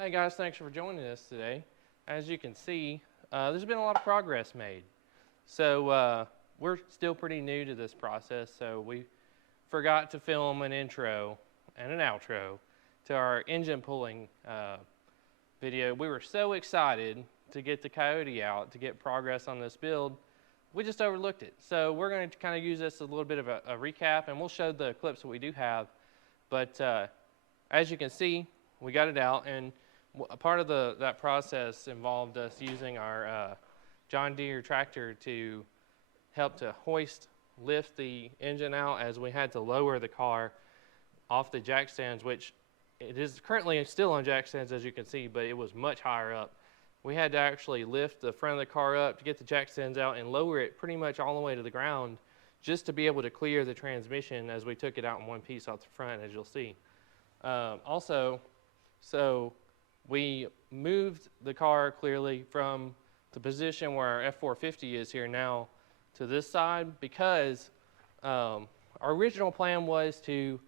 Hey guys, thanks for joining us today. As you can see, there's been a lot of progress made. So we're still pretty new to this process, so we forgot to film an intro and an outro to our engine pulling video. We were so excited to get the Coyote out, to get progress on this build, we just overlooked it. So we're going to kind of use this as a little bit of a recap, and we'll show the clips that we do have. But as you can see, we got it out, and a part of that process involved us using our John Deere tractor to help to lift the engine out, as we had to lower the car off the jack stands, which it is currently still on jack stands, as you can see, but it was much higher up. We had to actually lift the front of the car up to get the jack stands out and lower it pretty much all the way to the ground just to be able to clear the transmission as we took it out in one piece off the front, as you'll see. So we moved the car clearly from the position where our F450 is here now to this side, because our original plan was to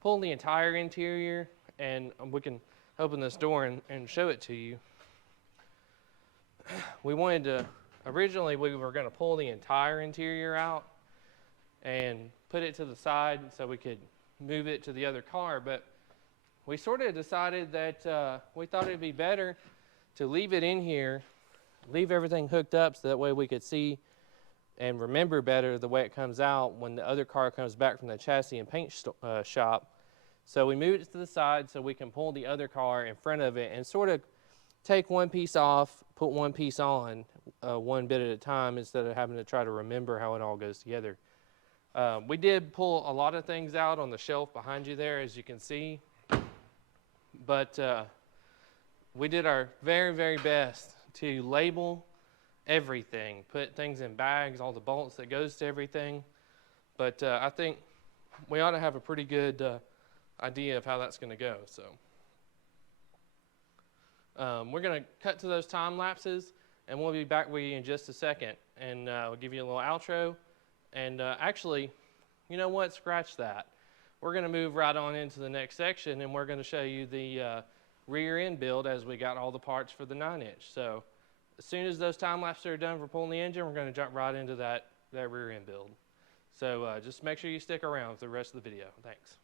pull the entire interior, and we can open this door and show it to you. Originally we were going to pull the entire interior out and put it to the side so we could move it to the other car, but we sort of decided that we thought it'd be better to leave it in here, leave everything hooked up, so that way we could see and remember better the way it comes out when the other car comes back from the chassis and paint shop. So we moved it to the side so we can pull the other car in front of it and sort of take one piece off, put one piece on, one bit at a time, instead of having to try to remember how it all goes together. We did pull a lot of things out on the shelf behind you there, as you can see. But we did our very, very best to label everything, put things in bags, all the bolts that goes to everything. But I think we ought to have a pretty good idea of how that's going to go. So we're going to cut to those time lapses, and we'll be back with you in just a second. And we'll give you a little outro. And actually, you know what? Scratch that. We're going to move right on into the next section, and we're going to show you the rear end build as we got all the parts for the 9-inch. So as soon as those time lapses are done for pulling the engine, we're going to jump right into that rear end build. So just make sure you stick around for the rest of the video. Thanks.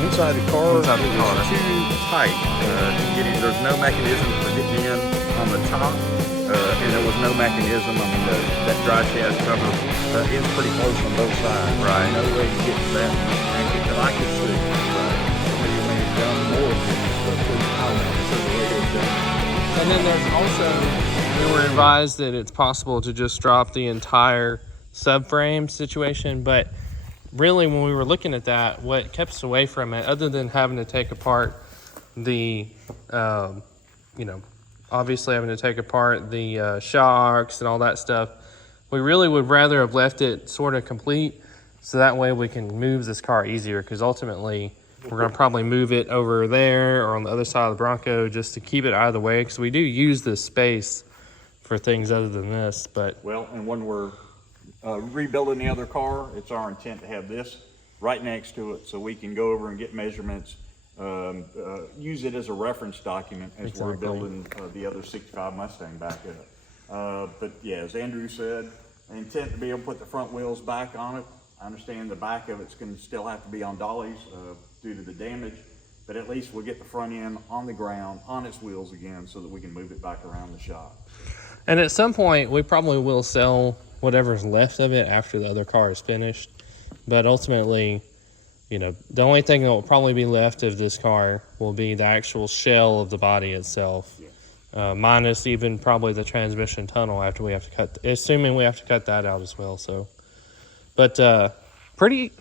Inside the car is too tight. There's no mechanism for getting in on the top, and there was no mechanism. I mean, that dry shaft cover is pretty close on both sides. Right. No way to get to that. And I could see. Right. Maybe when it's done more, and then there's also, we were advised that it's possible to just drop the entire subframe situation, but really, when we were looking at that, what kept us away from it, other than having to take apart the, obviously having to take apart the shocks and all that stuff, we really would rather have left it sort of complete, so that way we can move this car easier, because ultimately we're going to probably move it over there or on the other side of the Bronco just to keep it out of the way, because we do use this space for things other than this. But well, and when we're rebuilding the other car, it's our intent to have this right next to it so we can go over and get measurements, use it as a reference document as we're building the other 65 Mustang back up. But yeah, as Andrew said, the intent to be able to put the front wheels back on it. I understand the back of it's going to still have to be on dollies due to the damage, but at least we'll get the front end on the ground, on its wheels again, so that we can move it back around the shop. And at some point, we probably will sell whatever's left of it after the other car is finished. But ultimately, you know, the only thing that will probably be left of this car will be the actual shell of the body itself. Yeah. Minus even probably the transmission tunnel after we have to cut, assuming we have to cut that out as well. So, but pretty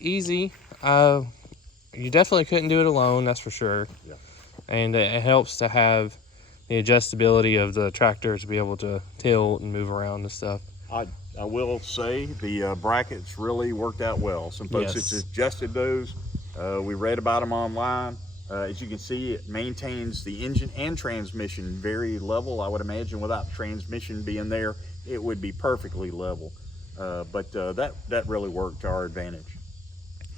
easy. You definitely couldn't do it alone, that's for sure. Yeah. And it helps to have the adjustability of the tractor to be able to tilt and move around and stuff. I will say the brackets really worked out well. Some folks Yes. have adjusted those. We read about them online. As you can see, it maintains the engine and transmission very level. I would imagine without transmission being there, it would be perfectly level. But that really worked to our advantage.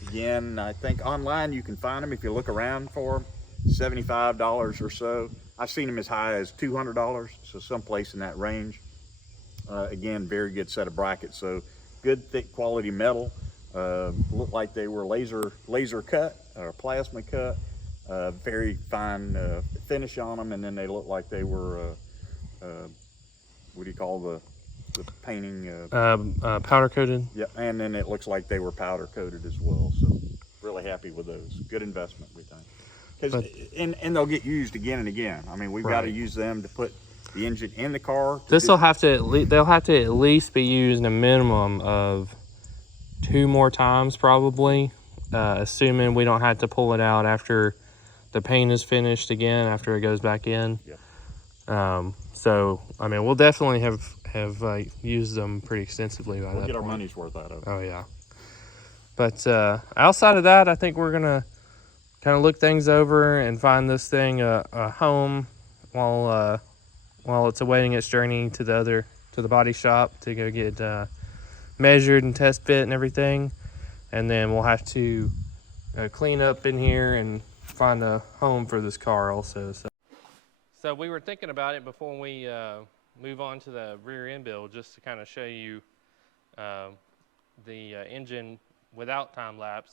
Again, I think online you can find them if you look around for them, $75 or so. I've seen them as high as $200, so someplace in that range. Again, very good set of brackets. So good thick quality metal. Looked like they were laser cut or plasma cut. Very fine finish on them, and then they look like they were what do you call the painting? Powder coated. Yeah, and then it looks like they were powder coated as well. So really happy with those. Good investment, we think. And they'll get used again and again. I mean, we've got to use them to put the engine in the car. They'll have to at least be used a minimum of 2 more times probably, assuming we don't have to pull it out after the paint is finished again, after it goes back in. Yeah. So I mean, we'll definitely have used them pretty extensively by that point. We'll get our money's worth out of it. Oh yeah. But outside of that, I think we're gonna kind of look things over and find this thing a home while it's awaiting its journey to the body shop to go get measured and test fit and everything. And then we'll have to clean up in here and find a home for this car also. So we were thinking about it before we move on to the rear end build, just to kind of show you the engine without time lapse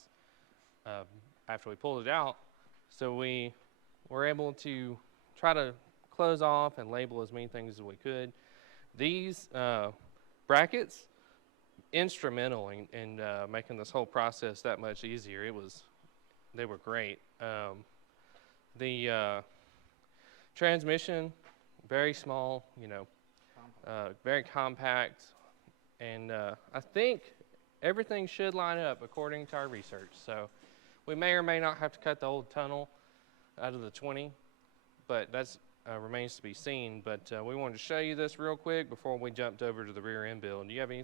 after we pulled it out. So we were able to try to close off and label as many things as we could. These brackets, instrumental in making this whole process that much easier. They were great. The transmission, very small, you know, very compact, and I think everything should line up according to our research. So we may or may not have to cut the old tunnel out of the 20, but that's remains to be seen. But we wanted to show you this real quick before we jumped over to the rear end build. Do you have any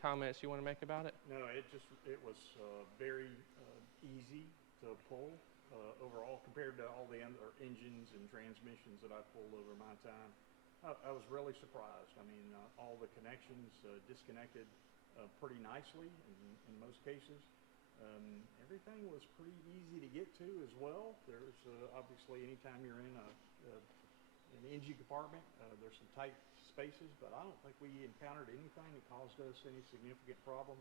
comments you want to make about it? No, it was very easy to pull overall compared to all the other engines and transmissions that I've pulled over my time. I was really surprised. I mean, all the connections disconnected pretty nicely in most cases. Everything was pretty easy to get to as well. There's obviously anytime you're in an engine compartment, there's some tight spaces, but I don't think we encountered anything that caused us any significant problem.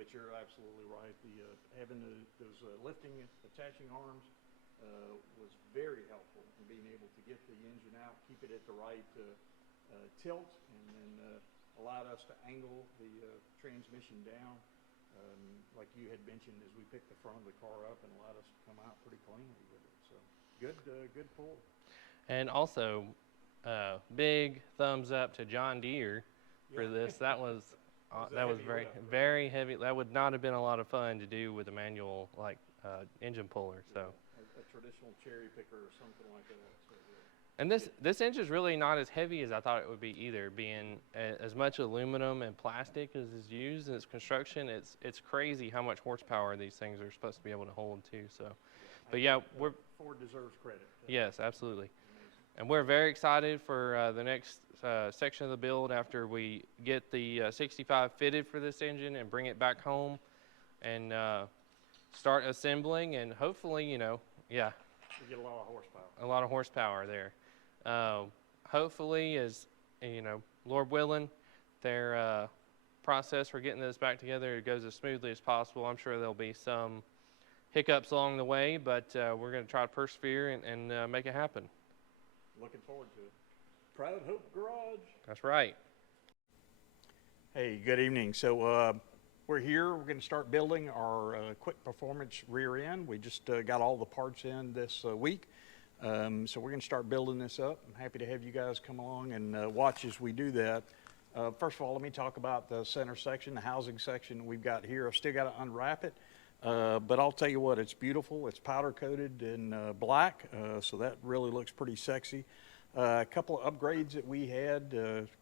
But you're absolutely right. Having those lifting attaching arms was very helpful in being able to get the engine out, keep it at the right tilt, and then allowed us to angle the transmission down. Like you had mentioned, as we picked the front of the car up, and allowed us to come out pretty cleanly with it. So good pull. And also, big thumbs up to John Deere for this. That was very heavy. That would not have been a lot of fun to do with a manual engine puller. So a traditional cherry picker or something like that. So, And this engine's really not as heavy as I thought it would be either, being as much aluminum and plastic as is used in its construction. It's crazy how much horsepower these things are supposed to be able to hold too. So, but yeah, Ford deserves credit. yes, absolutely. And we're very excited for the next section of the build after we get the 65 fitted for this engine and bring it back home and start assembling, and hopefully, you know, yeah. We get a lot of horsepower. A lot of horsepower there. Hopefully, as you know, Lord willing, their process for getting this back together goes as smoothly as possible. I'm sure there'll be some hiccups along the way, but we're going to try to persevere and make it happen. Looking forward to it. Proud Hope Garage. That's right. Hey, good evening. So we're here. We're going to start building our quick performance rear end. We just got all the parts in this week. So we're going to start building this up. I'm happy to have you guys come along and watch as we do that. First of all, let me talk about the center section, the housing section we've got here. I've still got to unwrap it, but I'll tell you what, it's beautiful. It's powder coated in black, so that really looks pretty sexy. A couple of upgrades that we had,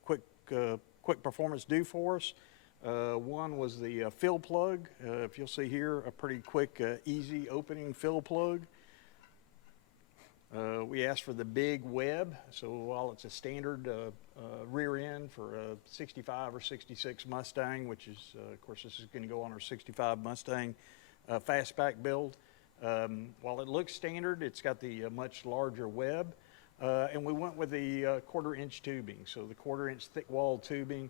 quick performance do for us. One was the fill plug. If you'll see here, a pretty quick, easy opening fill plug. We asked for the big web, so while it's a standard rear end for a 65 or 66 Mustang, which is, of course, this is going to go on our 65 Mustang Fastback build. While it looks standard, it's got the much larger web, and we went with the 1/4 inch tubing. So the 1/4 inch thick wall tubing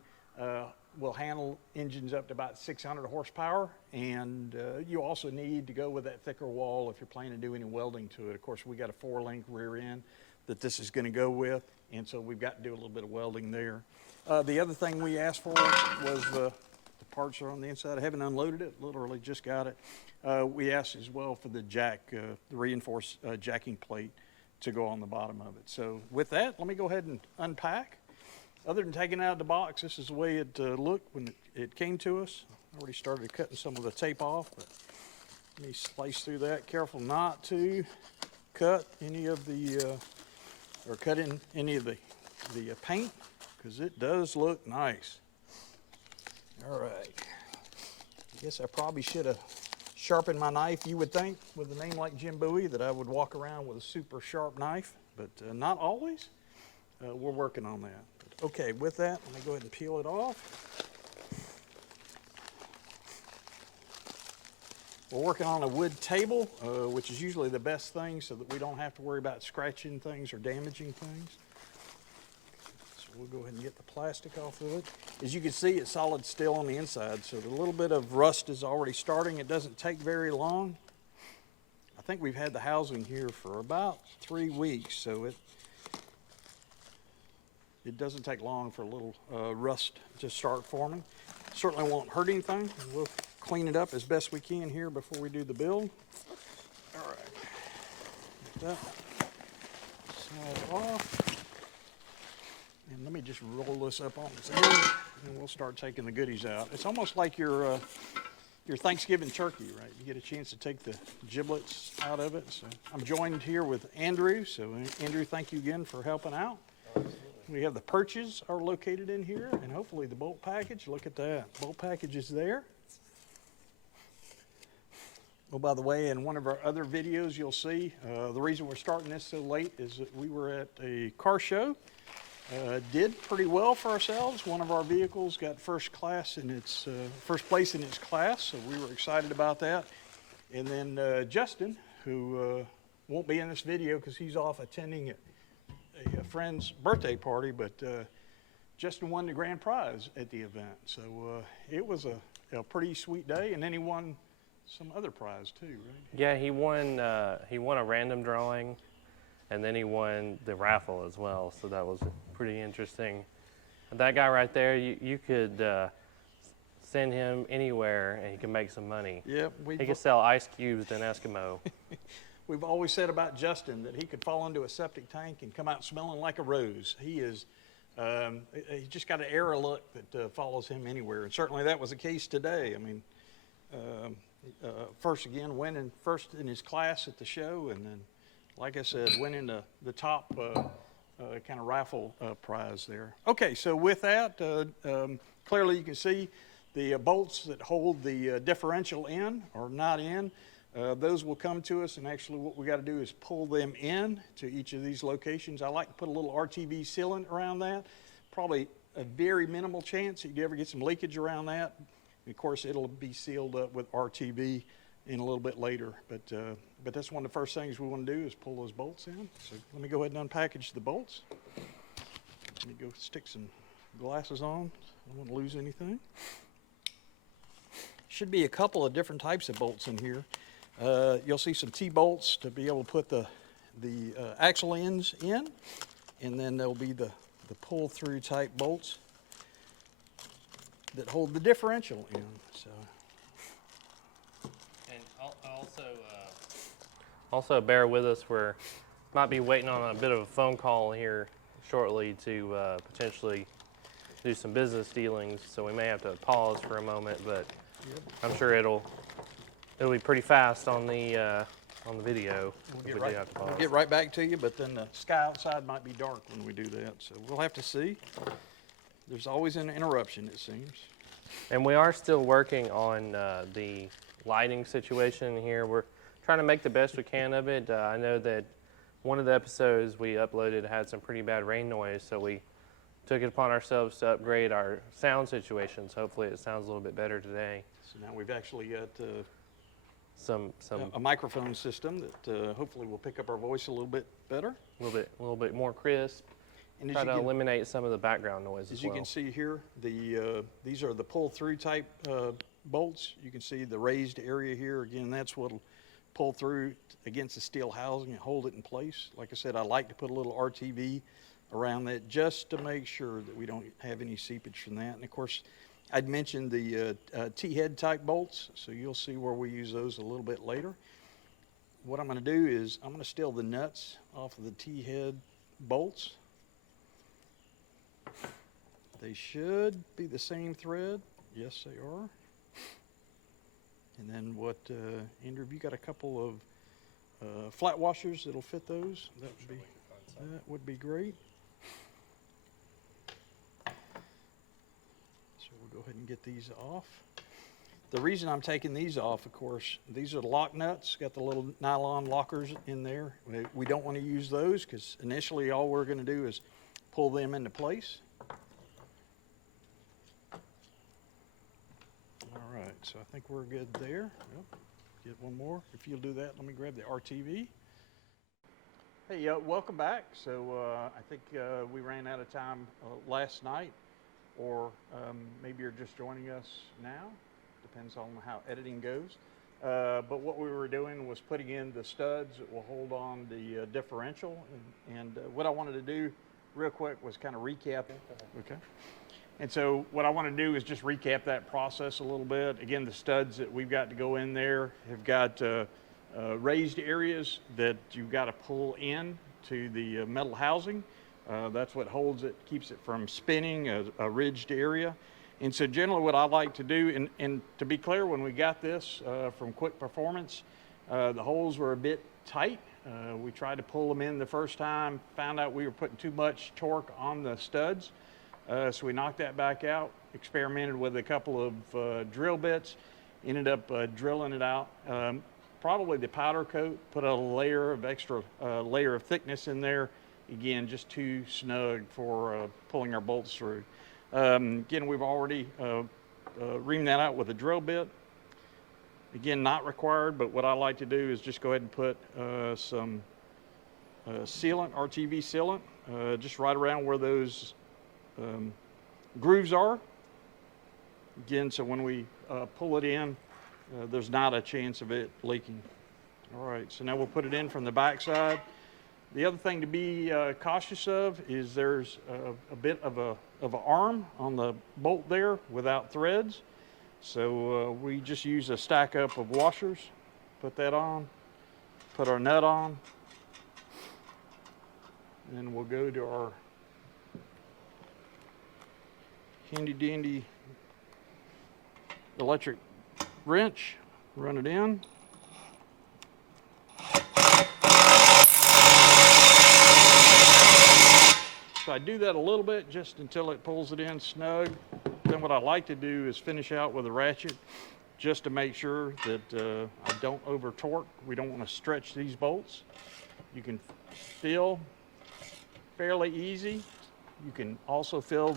will handle engines up to about 600 horsepower, and you also need to go with that thicker wall if you're planning to do any welding to it. Of course, we got a 4-link rear end that this is going to go with, and so we've got to do a little bit of welding there. The other thing we asked for was the parts are on the inside. I haven't unloaded it, literally just got it. We asked as well for the jack, the reinforced jacking plate to go on the bottom of it. So with that, let me go ahead and unpack. Other than taking it out of the box, this is the way it looked when it came to us. I already started cutting some of the tape off, but let me slice through that. Careful not to cut any of the, or cut in any of the paint, because it does look nice. All right. I guess I probably should have sharpened my knife. You would think, with a name like Jim Bowie, that I would walk around with a super sharp knife, but not always. We're working on that. Okay, with that, let me go ahead and peel it off. We're working on a wood table, which is usually the best thing so that we don't have to worry about scratching things or damaging things. So we'll go ahead and get the plastic off of it. As you can see, it's solid steel on the inside, so a little bit of rust is already starting. It doesn't take very long. I think we've had the housing here for about 3 weeks, so it doesn't take long for a little rust to start forming. Certainly won't hurt anything. We'll clean it up as best we can here before we do the build. All right, get that slide off. And let me just roll this up on its end, and we'll start taking the goodies out. It's almost like your Thanksgiving turkey, right? You get a chance to take the giblets out of it. So I'm joined here with Andrew. So Andrew, thank you again for helping out. We have the perches are located in here, and hopefully the bolt package. Look at that. Bolt package is there. Oh, by the way, in one of our other videos, you'll see the reason we're starting this so late is that we were at a car show. Did pretty well for ourselves. One of our vehicles got first place in its class, so we were excited about that. And then Justin, who won't be in this video because he's off attending a friend's birthday party, but Justin won the grand prize at the event. So it was a pretty sweet day, and then he won some other prize too, right? Yeah, he won a random drawing, and then he won the raffle as well, so that was pretty interesting. That guy right there, you could send him anywhere and he can make some money. Yeah, he could sell ice cubes in Eskimo. We've always said about Justin that he could fall into a septic tank and come out smelling like a rose. He is, he's just got an air of luck that follows him anywhere, and certainly that was the case today. I mean, first again, winning first in his class at the show, and then, like I said, winning the top kind of rifle prize there. Okay, so with that, clearly you can see the bolts that hold the differential in are not in. Those will come to us, and actually what we got to do is pull them in to each of these locations. I like to put a little RTV sealant around that. Probably a very minimal chance that you ever get some leakage around that. And of course, it'll be sealed up with RTV in a little bit later. But that's one of the first things we want to do is pull those bolts in. So let me go ahead and unpackage the bolts. Let me go stick some glasses on. I don't want to lose anything. Should be a couple of different types of bolts in here. You'll see some T-bolts to be able to put the axle ends in, and then there'll be the pull-through type bolts that hold the differential in. So. And also bear with us. We're might be waiting on a bit of a phone call here shortly to potentially do some business dealings, so we may have to pause for a moment, but I'm sure it'll be pretty fast on the video. We'll get right back to you, but then the sky outside might be dark when we do that, so we'll have to see. There's always an interruption, it seems. And we are still working on the lighting situation here. We're trying to make the best we can of it. I know that one of the episodes we uploaded had some pretty bad rain noise, so we took it upon ourselves to upgrade our sound situations. Hopefully it sounds a little bit better today. So now we've actually got some a microphone system that hopefully will pick up our voice a little bit better. A little bit more crisp. And try to eliminate some of the background noise as well. As you can see here, these are the pull-through type bolts. You can see the raised area here. Again, that's what'll pull through against the steel housing and hold it in place. Like I said, I like to put a little RTV around that just to make sure that we don't have any seepage from that. And of course, I'd mentioned the T-head type bolts, so you'll see where we use those a little bit later. What I'm going to do is I'm going to steal the nuts off of the T-head bolts. They should be the same thread. Yes, they are. And then Andrew, have you got a couple of flat washers that'll fit those? That would be great. So we'll go ahead and get these off. The reason I'm taking these off, of course, these are the lock nuts, got the little nylon lockers in there. We don't want to use those because initially all we're going to do is pull them into place. All right, so I think we're good there. Yep. Get one more. If you'll do that, let me grab the RTV. Hey, welcome back. So I think we ran out of time last night, or maybe you're just joining us now. Depends on how editing goes. But what we were doing was putting in the studs that will hold on the differential. And what I wanted to do real quick was kind of recap. Okay. And so what I want to do is just recap that process a little bit. Again, the studs that we've got to go in there have got raised areas that you've got to pull in to the metal housing. That's what holds it, keeps it from spinning, a ridged area. And so generally what I like to do, and to be clear, when we got this from Quick Performance, the holes were a bit tight. We tried to pull them in the first time, found out we were putting too much torque on the studs. So we knocked that back out, experimented with a couple of drill bits, ended up drilling it out. Probably the powder coat, put a layer of extra layer of thickness in there. Again, just too snug for pulling our bolts through. Again, we've already reamed that out with a drill bit. Again, not required, but what I like to do is just go ahead and put some sealant, RTV sealant, just right around where those grooves are. Again, so when we pull it in, there's not a chance of it leaking. All right, so now we'll put it in from the back side. The other thing to be cautious of is there's a bit of an arm on the bolt there without threads. So we just use a stack up of washers, put that on, put our nut on, and then we'll go to our handy dandy electric wrench, run it in. So I do that a little bit just until it pulls it in snug. Then what I like to do is finish out with a ratchet just to make sure that I don't over torque. We don't want to stretch these bolts. You can feel fairly easy. You can also feel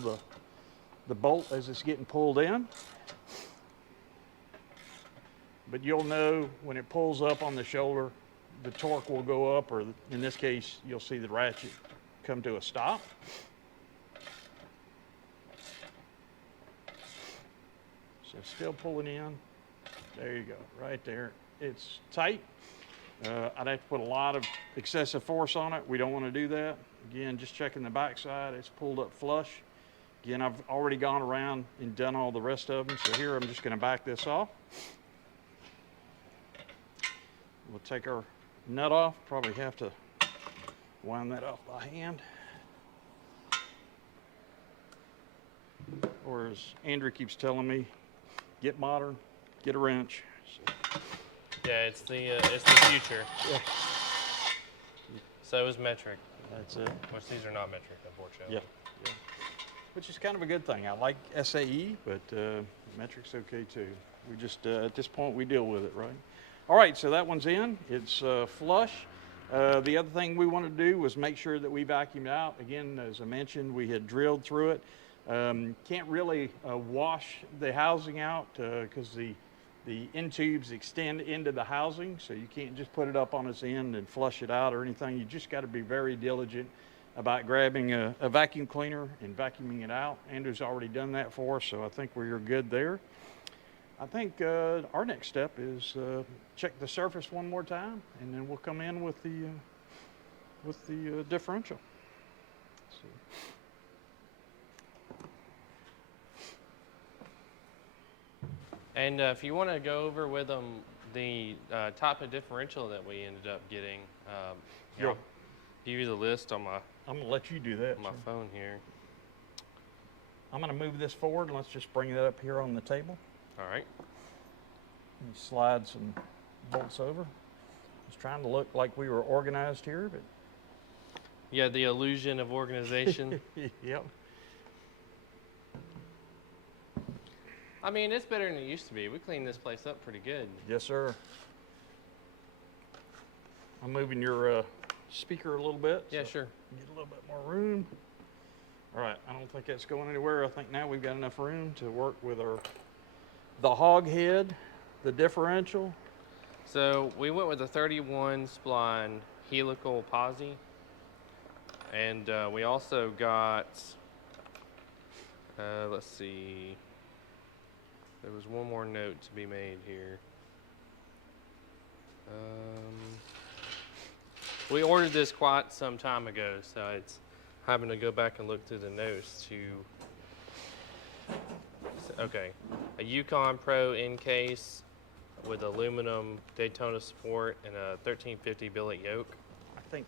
the bolt as it's getting pulled in. But you'll know when it pulls up on the shoulder, the torque will go up, or in this case, you'll see the ratchet come to a stop. So still pulling in. There you go, right there. It's tight. I'd have to put a lot of excessive force on it. We don't want to do that. Again, just checking the backside, it's pulled up flush. Again, I've already gone around and done all the rest of them. So here, I'm just going to back this off. We'll take our nut off. Probably have to wind that off by hand. Or as Andrew keeps telling me, get modern, get a wrench. So. Yeah, it's the future. Yeah. So is metric. That's it. Which these are not metric, unfortunately. Yeah. Which is kind of a good thing. I like SAE, but metric's okay too. We just, at this point, we deal with it, right? All right, so that one's in. It's flush. The other thing we want to do was make sure that we vacuumed out. Again, as I mentioned, we had drilled through it. Can't really wash the housing out because the end tubes extend into the housing, so you can't just put it up on its end and flush it out or anything. You just got to be very diligent about grabbing a vacuum cleaner and vacuuming it out. Andrew's already done that for us, so I think we're good there. I think our next step is check the surface one more time, and then we'll come in with the differential. So. And if you want to go over with them the type of differential that we ended up getting, I'll give you the list on my. I'm gonna let you do that. On my phone here. I'm gonna move this forward, and let's just bring that up here on the table. All right. And slide some bolts over. I was trying to look like we were organized here, but. Yeah, the illusion of organization. Yep. I mean, it's better than it used to be. We cleaned this place up pretty good. Yes, sir. I'm moving your speaker a little bit. Yeah, so sure. Get a little bit more room. All right, I don't think that's going anywhere. I think now we've got enough room to work with the hog head, the differential. So we went with a 31 spline helical posi. And we also got, let's see, there was one more note to be made here. We ordered this quite some time ago, so it's having to go back and look through the notes to, okay, a Yukon Pro in case with aluminum Daytona support and a 1350 billet yoke. I think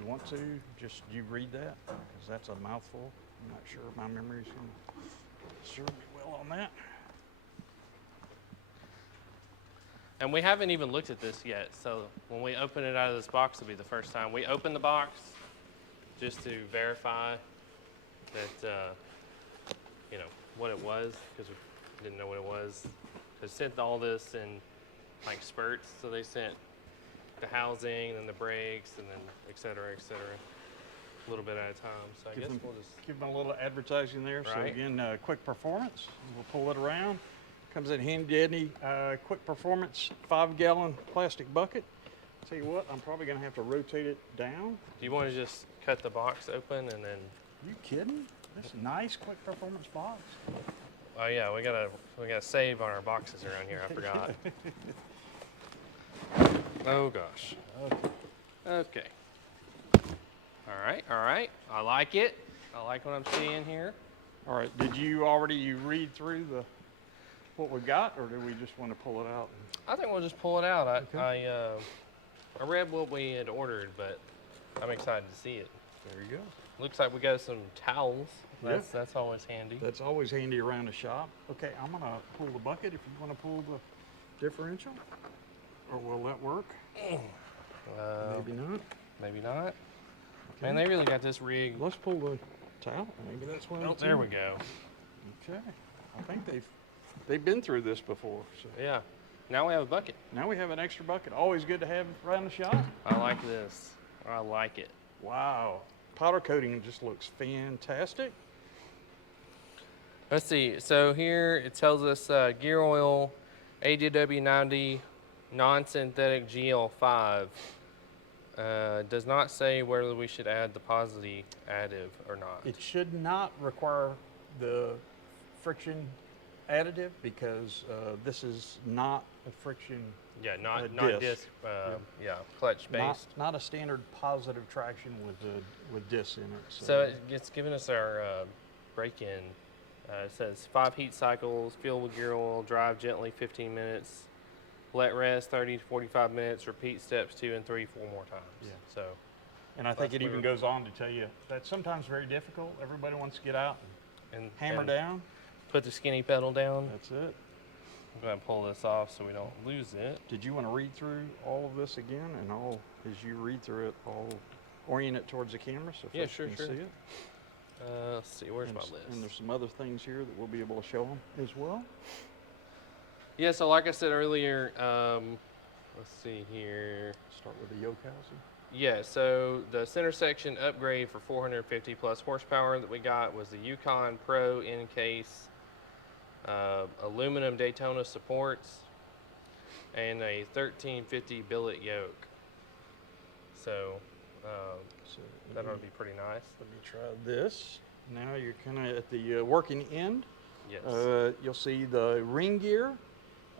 you want to just you read that because that's a mouthful. I'm not sure my memory's going to serve me well on that. And we haven't even looked at this yet, so when we open it out of this box, it'll be the first time. We opened the box just to verify that, you know, what it was, because we didn't know what it was. They sent all this in like spurts, so they sent the housing, and then the brakes, and then et cetera, a little bit at a time. So I guess we'll just give them a little advertising there. Right. So again, quick performance. We'll pull it around. Comes in handy quick performance 5-gallon plastic bucket. Tell you what, I'm probably gonna have to rotate it down. Do you want to just cut the box open and then? You kidding? That's a nice quick performance box. Oh yeah, we gotta save on our boxes around here. I forgot. Oh gosh. Okay. All right. I like it. I like what I'm seeing here. All right. Did you already read through what we got, or do we just want to pull it out? I think we'll just pull it out. Okay. I read what we had ordered, but I'm excited to see it. There you go. Looks like we got some towels. That's always handy. That's always handy around the shop. Okay, I'm gonna pull the bucket if you want to pull the differential, or will that work? Maybe not. Maybe not. Man, they really got this rig. Let's pull the towel. Maybe that's why. Oh, there we go. Okay. I think they've been through this before. So. Yeah. Now we have a bucket. Now we have an extra bucket. Always good to have around the shop. I like this. I like it. Wow. Powder coating just looks fantastic. Let's see. So here it tells us gear oil, ADW90, non-synthetic GL5. Does not say whether we should add the Posity additive or not. It should not require the friction additive because this is not a friction Yeah, not disc. disc. Yeah, clutch based. Not a standard positive traction with discs in it. So it's giving us our break-in. It says 5 heat cycles, fuel with gear oil, drive gently 15 minutes, let rest 30 to 45 minutes, repeat steps 2 and 3 4 more times. Yeah. So, and I think it even goes on to tell you that's sometimes very difficult. Everybody wants to get out and hammer and down. Put the skinny pedal down. That's it. I'm going to pull this off so we don't lose it. Did you want to read through all of this again, and as you read through it, I'll orient it towards the camera so folks can see it? Let's see, where's my list? And there's some other things here that we'll be able to show them as well. Yeah, so like I said earlier, let's see here. Start with the yoke housing. Yeah, so the center section upgrade for 450 plus horsepower that we got was the Yukon Pro in-case aluminum Daytona supports and a 1350 billet yoke. So that ought to be pretty nice. Let me try this. Now you're kind of at the working end. Yes. You'll see the ring gear.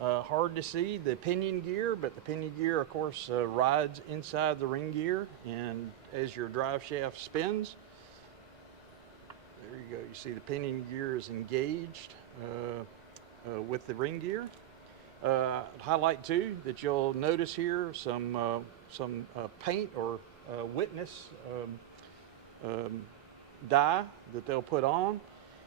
Hard to see the pinion gear, but the pinion gear, of course, rides inside the ring gear, and as your drive shaft spins, there you go. You see the pinion gear is engaged with the ring gear. Highlight too that you'll notice here some paint or witness dye that they'll put on.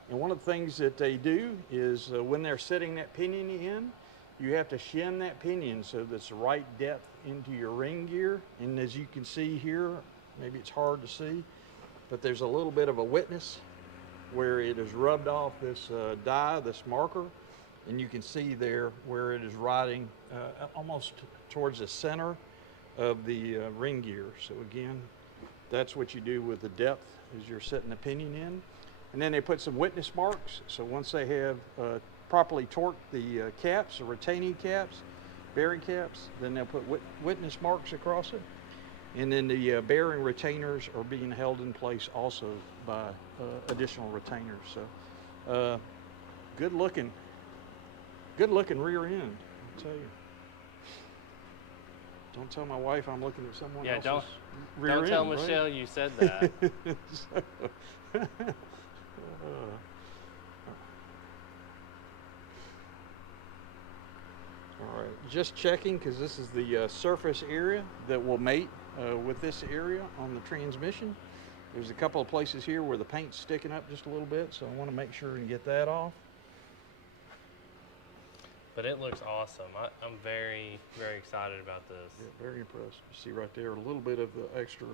And one of the things that they do is when they're setting that pinion in, you have to shin that pinion so that's the right depth into your ring gear. And as you can see here, maybe it's hard to see, but there's a little bit of a witness where it has rubbed off this dye, this marker, and you can see there where it is riding almost towards the center of the ring gear. So again, that's what you do with the depth as you're setting the pinion in. And then they put some witness marks. So once they have properly torqued the caps, the retaining caps, bearing caps, then they'll put witness marks across it. And then the bearing retainers are being held in place also by additional retainers. So good looking rear end, I'll tell you. Don't tell my wife I'm looking at someone else's rear end. Don't tell Michelle you said that. All right, just checking because this is the surface area that will mate with this area on the transmission. There's a couple of places here where the paint's sticking up just a little bit, so I want to make sure and get that off. But it looks awesome. I'm very, very excited about this. Yeah, very impressed. You see right there a little bit of the extra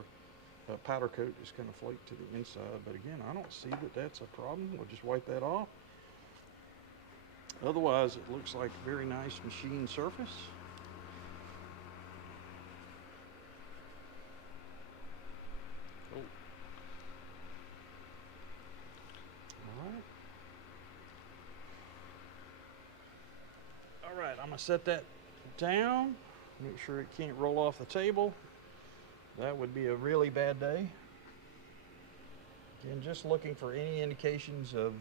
powder coat just kind of flaked to the inside, but again, I don't see that that's a problem. We'll just wipe that off. Otherwise, it looks like a very nice machine surface. Oh. All right, I'm gonna set that down. Make sure it can't roll off the table. That would be a really bad day. Again, just looking for any indications of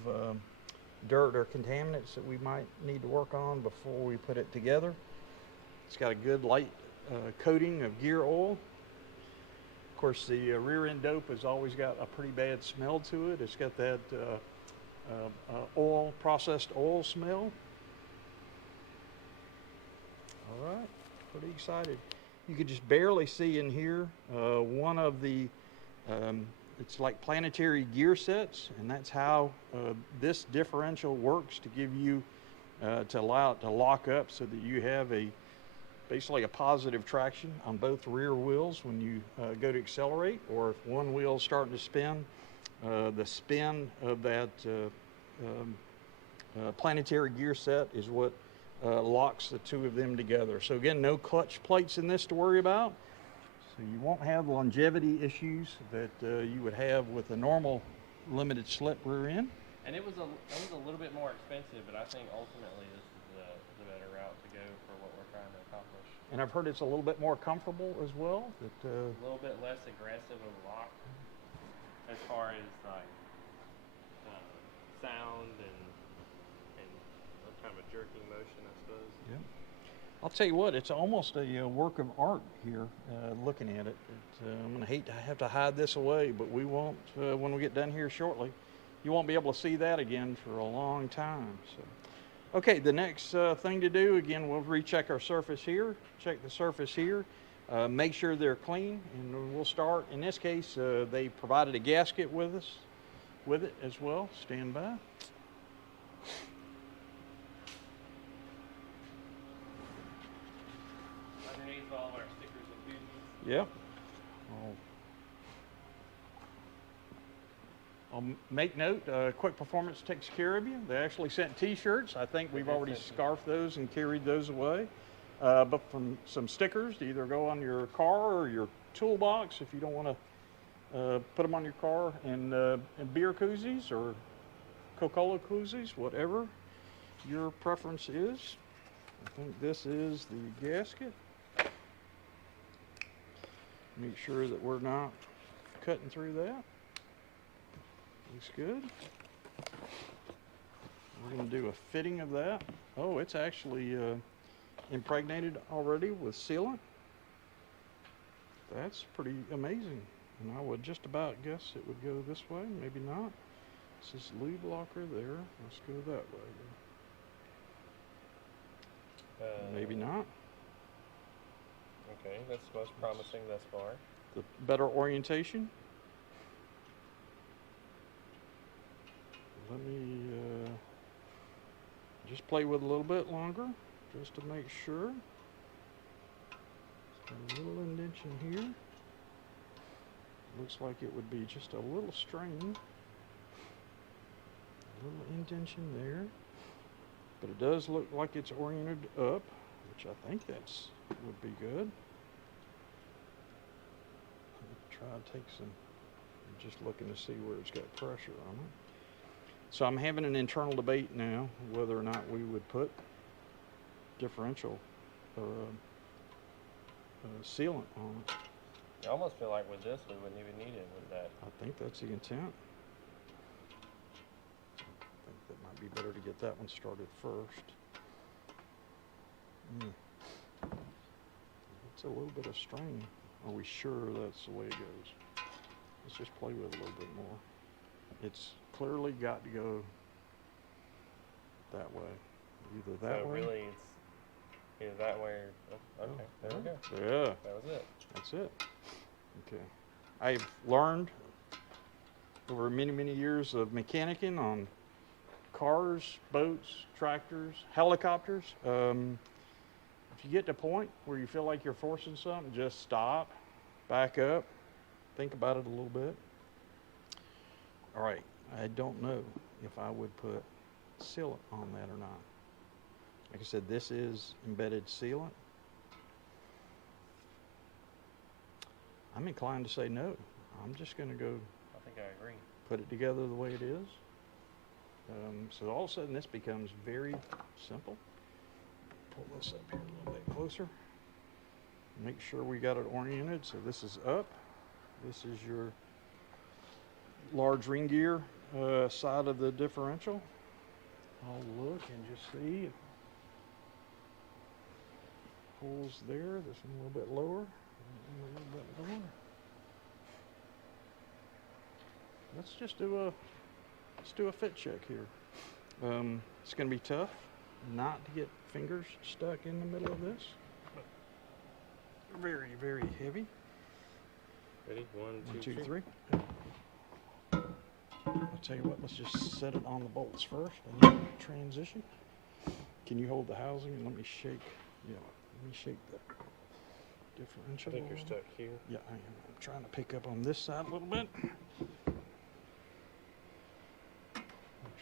dirt or contaminants that we might need to work on before we put it together. It's got a good light coating of gear oil. Of course, the rear end dope has always got a pretty bad smell to it. It's got that processed oil smell. All right, pretty excited. You could just barely see in here one of the, it's like planetary gear sets, and that's how this differential works to give you, to allow it to lock up so that you have a basically a positive traction on both rear wheels when you go to accelerate, or if one wheel is starting to spin, the spin of that planetary gear set is what locks the two of them together. So again, no clutch plates in this to worry about. So you won't have longevity issues that you would have with a normal limited slip rear end. And it was a little bit more expensive, but I think ultimately this is the better route to go for what we're trying to accomplish. And I've heard it's a little bit more comfortable as well. That, a little bit less aggressive of a lock as far as like sound and kind of a jerking motion, I suppose. yeah. I'll tell you what, it's almost a work of art here, looking at it. I'm going to hate to have to hide this away, but we won't, when we get done here shortly, you won't be able to see that again for a long time. So, okay, the next thing to do, again, we'll recheck our surface here, check the surface here, make sure they're clean, and we'll start. In this case, they provided a gasket with us, with it as well. Stand by. Underneath all of our stickers and koozies. Yep. I'll make note, Quick Performance takes care of you. They actually sent t-shirts. I think we've already scarfed those and carried those away. But from some stickers to either go on your car or your toolbox if you don't want to put them on your car, and beer koozies or Coca-Cola koozies, whatever your preference is. I think this is the gasket. Make sure that we're not cutting through that. Looks good. We're going to do a fitting of that. Oh, it's actually impregnated already with sealant. That's pretty amazing. And I would just about guess it would go this way, maybe not. This is lube locker there. Let's go that way. Maybe not. Okay, that's most promising thus far. The better orientation. Let me just play with it a little bit longer, just to make sure. Just a little indentation here. Looks like it would be just a little strain. A little indentation there. But it does look like it's oriented up, which I think that's would be good. Try to take some, I'm just looking to see where it's got pressure on it. So I'm having an internal debate now whether or not we would put differential or sealant on it. I almost feel like with this we wouldn't even need it with that. I think that's the intent. I think that might be better to get that one started first. It's a little bit of strain. Are we sure that's the way it goes? Let's just play with it a little bit more. It's clearly got to go that way. Either that way. Really it's either that way or, oh, okay, there we go. Yeah. That was it. That's it. Okay. I've learned over many, many years of mechanicking on cars, boats, tractors, helicopters. If you get to a point where you feel like you're forcing something, just stop, back up, think about it a little bit. All right, I don't know if I would put sealant on that or not. Like I said, this is embedded sealant. I'm inclined to say no. I'm just going to go. I think I agree. Put it together the way it is. So all of a sudden this becomes very simple. Pull this up here a little bit closer. Make sure we got it oriented. So this is up. This is your large ring gear side of the differential. I'll look and just see. Holes there. This one a little bit lower. And a little bit lower. Let's just do a fit check here. It's going to be tough not to get fingers stuck in the middle of this. But very, very heavy. Ready? One, 1, two, 2, three. 3. I'll tell you what, let's just set it on the bolts first and then transition. Can you hold the housing and let me shake? Yeah, Let me shake the differential. I think you're stuck here. Yeah, I am. I'm trying to pick up on this side a little bit. Make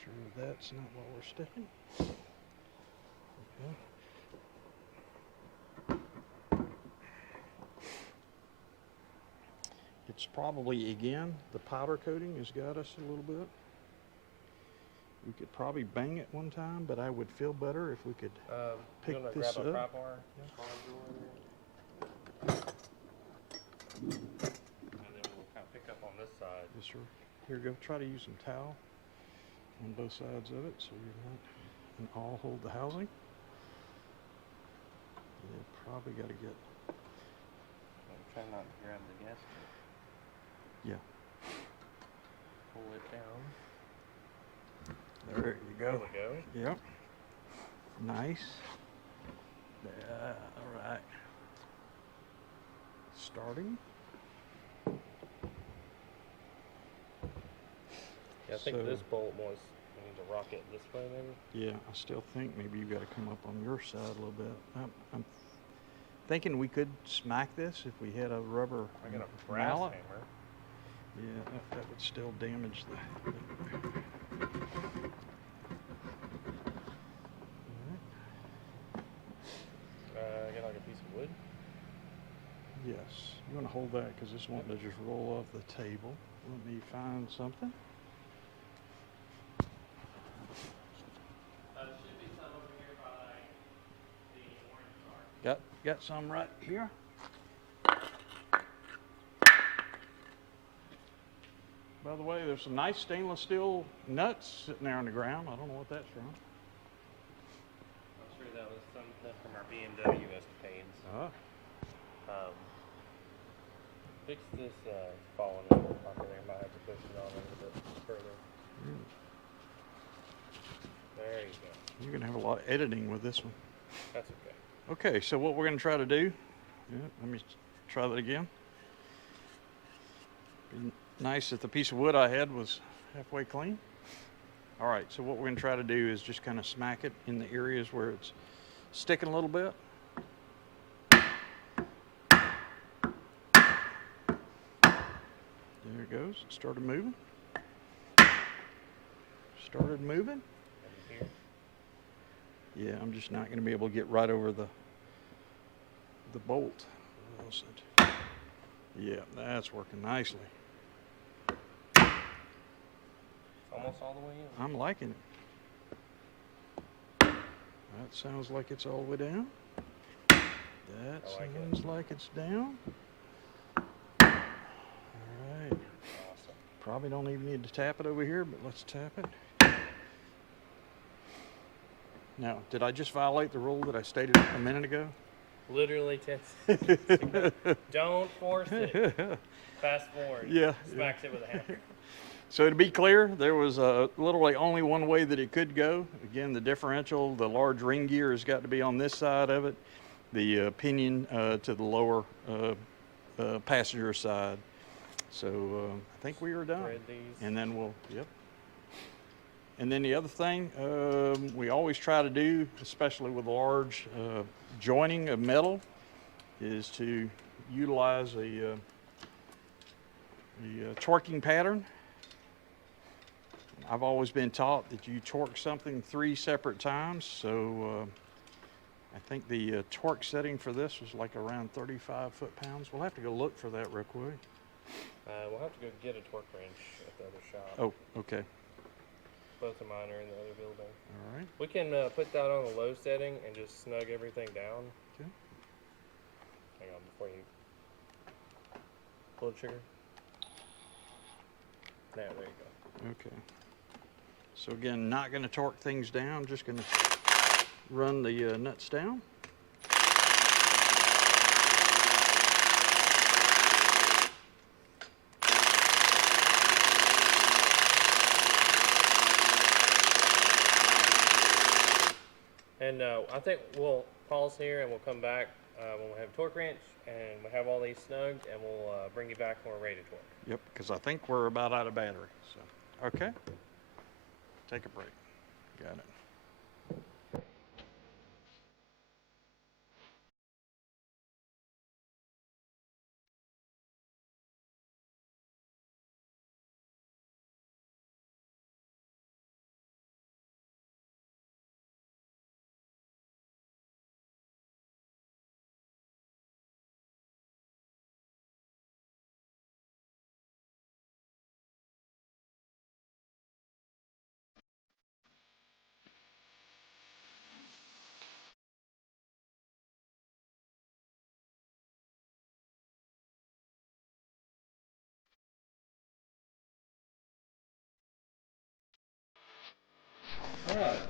sure that's not what we're sticking. Okay. It's probably, again, the powder coating has got us a little bit. We could probably bang it one time, but I would feel better if we could pick you wanna this grab a up. pry bar? And then we'll kind of pick up on this side. Yes, sir. Here you go. Try to use some towel on both sides of it so you're not, and all hold the housing. You probably got to get, Try not to grab the gasket. yeah. Pull it down. There you There go. we go. Yep. Nice. All right. Starting. Yeah, I think So- this bolt was, we need to rock it this way maybe. Yeah, I still think maybe you got to come up on your side a little bit. I'm thinking we could smack this if we had a rubber I got a brass mallet. hammer. Yeah, that would still damage the. Get like a piece of wood. Yes, you want to hold that because this wanting to just roll off the table. Let me find something. Should be some over here by the orange car. Got some right here. By the way, there's some nice stainless steel nuts sitting there on the ground. I don't know what that's from. I'm sure that was something from our BMW escapades. Fix this falling over properly. I might have to push it on a little bit further. There you go. You're gonna have a lot of editing with this one. That's okay. Okay, so what we're gonna try to do, let me try that again. Be nice if the piece of wood I had was halfway clean. All right, so what we're gonna try to do is just kind of smack it in the areas where it's sticking a little bit. There it goes. It started moving. Started moving. Over here. Yeah, I'm just not going to be able to get right over the bolt. Yeah, that's working nicely. Almost all the way in. I'm liking it. That sounds like it's all the way down. That I like it. sounds like it's down. All right. Awesome. Probably don't even need to tap it over here, but let's tap it. Now, did I just violate the rule that I stated a minute ago? Literally 10 seconds. Don't force it. Fast forward. Yeah. Smacks it with a hammer. So to be clear, there was literally only one way that it could go. Again, the differential, the large ring gear has got to be on this side of it. The pinion to the lower passenger side. So I think we are done. Thread these. And then we'll, yep. And then the other thing we always try to do, especially with large joining of metal, is to utilize a torquing pattern. I've always been taught that you torque something 3 separate times, so I think the torque setting for this was like around 35 foot-pounds. We'll have to go look for that real quick. We'll have to go get a torque wrench at the other shop. Oh, okay. Both of mine are in the other building. All right. We can put that on the low setting and just snug everything down. Okay. Hang on before you pull the trigger. There you go. Okay. So again, not going to torque things down, just going to run the nuts down. And I think we'll pause here and we'll come back when we have a torque wrench and we have all these snugged, and we'll bring you back when we're ready to torque. Yep, because I think we're about out of battery. So, okay. Take a break. Got it.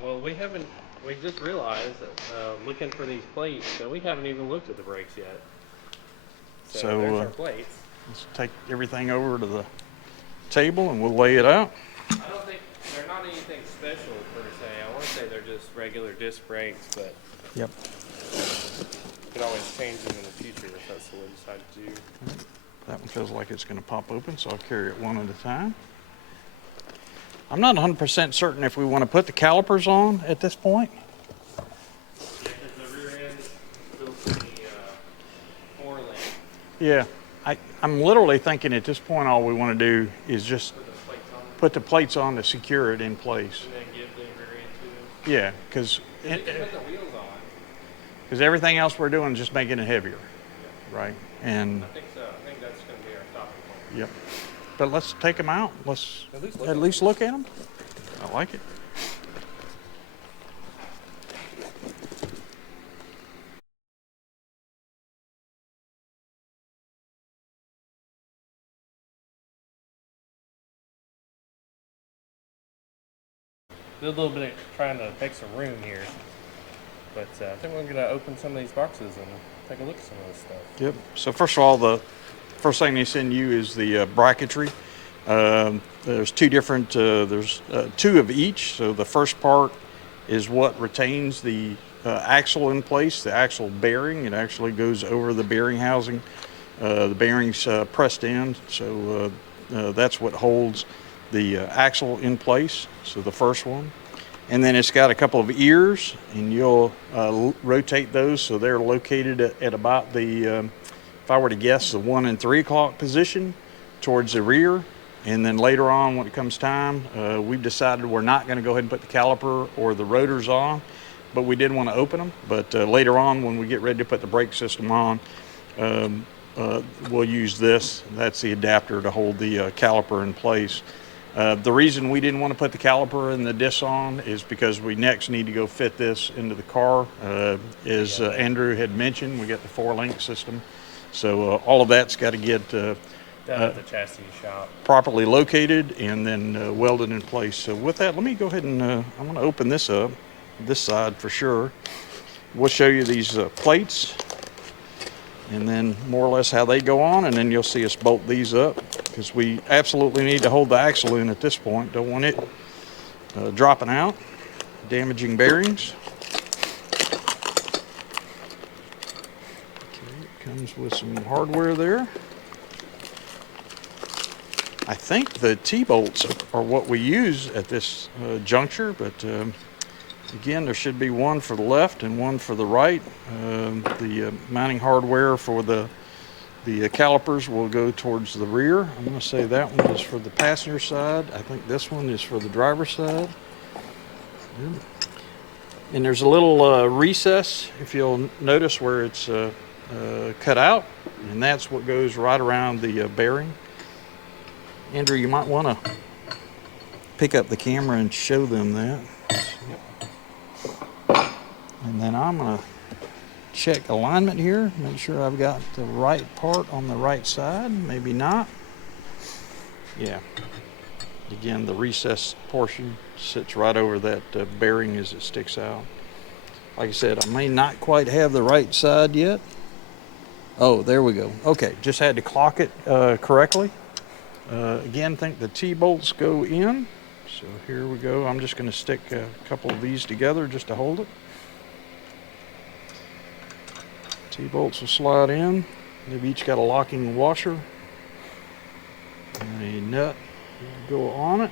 Well, we just realized that looking for these plates, so we haven't even looked at the brakes yet. So there's our plates. Let's take everything over to the table and we'll lay it out. I don't think they're not anything special per se. I want to say they're just regular disc brakes, but Yep. could always change them in the future if that's what we decide to do. That one feels like it's going to pop open, so I'll carry it one at a time. I'm not 100% certain if we want to put the calipers on at this point. Yeah, because the rear end is built to the 4-lane. Yeah, I'm literally thinking at this point all we want to do is just put the plates on to secure it in place. And then give the rear end to them. Yeah, because We can put the wheels on. everything else we're doing is just making it heavier, right? And I think so. I think that's going to be our stopping point. yep. But let's take them out. Let's At at least look at them. I like it. Did a little bit of trying to make some room here, but I think we're gonna open some of these boxes and take a look at some of this stuff. Yep. So first of all, the first thing they send you is the bracketry. There's two different. There's two of each. So the first part is what retains the axle in place, the axle bearing. It actually goes over the bearing housing. The bearings pressed in, so that's what holds the axle in place. So the first one. And then it's got a couple of ears, and you'll rotate those so they're located at about the, if I were to guess, the 1 and 3 o'clock position towards the rear. And then later on, when it comes time, we've decided we're not going to go ahead and put the caliper or the rotors on, but we did want to open them. But later on, when we get ready to put the brake system on, we'll use this. That's the adapter to hold the caliper in place. The reason we didn't want to put the caliper and the disc on is because we next need to go fit this into the car. As Andrew had mentioned, we got the 4-link system. So all of that's got to get Down at the chassis shop. properly located and then welded in place. So with that, let me go ahead and I'm going to open this up, this side for sure. We'll show you these plates and then more or less how they go on, and then you'll see us bolt these up because we absolutely need to hold the axle in at this point. Don't want it dropping out, damaging bearings. Okay, it comes with some hardware there. I think the T-bolts are what we use at this juncture, but again, there should be one for the left and one for the right. The mounting hardware for the calipers will go towards the rear. I'm going to say that one is for the passenger side. I think this one is for the driver's side. And there's a little recess, if you'll notice, where it's cut out, and that's what goes right around the bearing. Andrew, you might want to pick up the camera and show them that. And then I'm going to check alignment here, make sure I've got the right part on the right side. Maybe not. Yeah. Again, the recess portion sits right over that bearing as it sticks out. Like I said, I may not quite have the right side yet. Oh, there we go. Okay, just had to clock it correctly. Again, think the T-bolts go in. So here we go. I'm just going to stick a couple of these together just to hold it. T-bolts will slide in. They've each got a locking washer and a nut will go on it.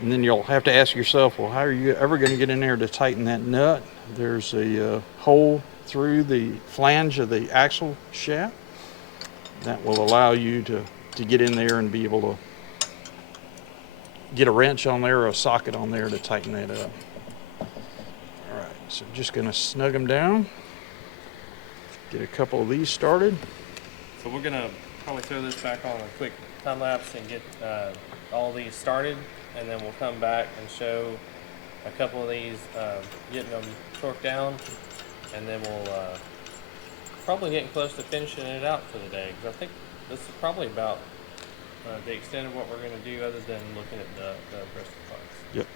And then you'll have to ask yourself, well, how are you ever going to get in there to tighten that nut? There's a hole through the flange of the axle shaft that will allow you to get in there and be able to get a wrench on there or a socket on there to tighten that up. All right, so just going to snug them down. Get a couple of these started. So we're gonna probably throw this back on a quick time lapse and get all these started, and then we'll come back and show a couple of these getting them torqued down, and then we'll probably getting close to finishing it out for the day, because I think this is probably about the extent of what we're going to do, other than looking at the rest of the parts. Yep.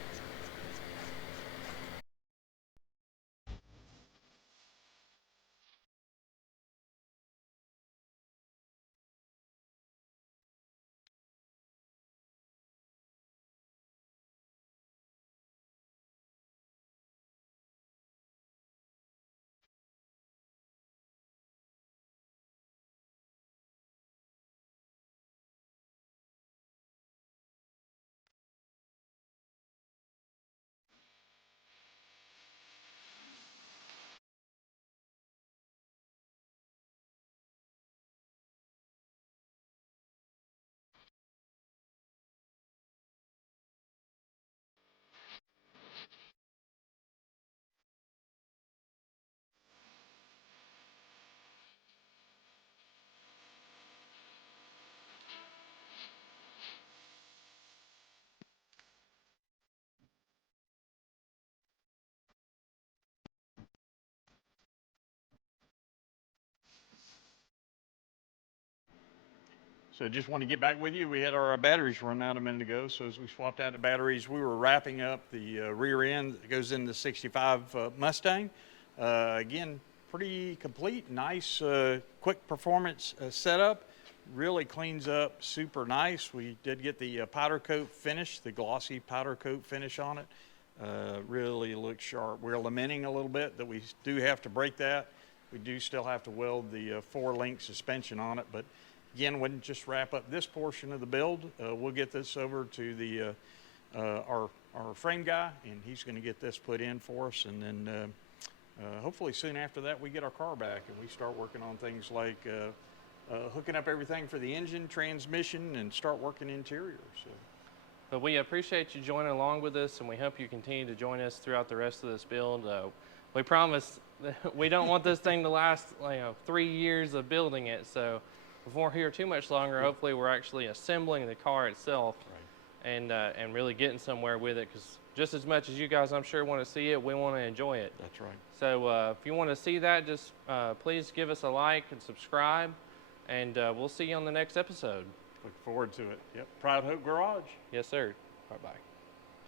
So just want to get back with you. We had our batteries run out a minute ago, so as we swapped out the batteries, we were wrapping up the rear end that goes in the 65 Mustang. Again, pretty complete, nice, quick performance setup. Really cleans up super nice. We did get the powder coat finish, the glossy powder coat finish on it. Really looks sharp. We're lamenting a little bit that we do have to break that. We do still have to weld the 4-link suspension on it, but again, we'll just wrap up this portion of the build. We'll get this over to the our frame guy, and he's going to get this put in for us, and then hopefully soon after that we get our car back and we start working on things like hooking up everything for the engine, transmission, and start working interior. So. But we appreciate you joining along with us, and we hope you continue to join us throughout the rest of this build. We promise that we don't want this thing to last 3 years of building it, so before here too much longer, hopefully we're actually assembling the car itself, and really getting somewhere with it, because just as much as you guys, I'm sure, want to see it, we want to enjoy it. That's right. So if you want to see that, just please give us a like and subscribe, and we'll see you on the next episode. Look forward to it. Yep. Proud Hope Garage. Yes, sir. Bye-bye.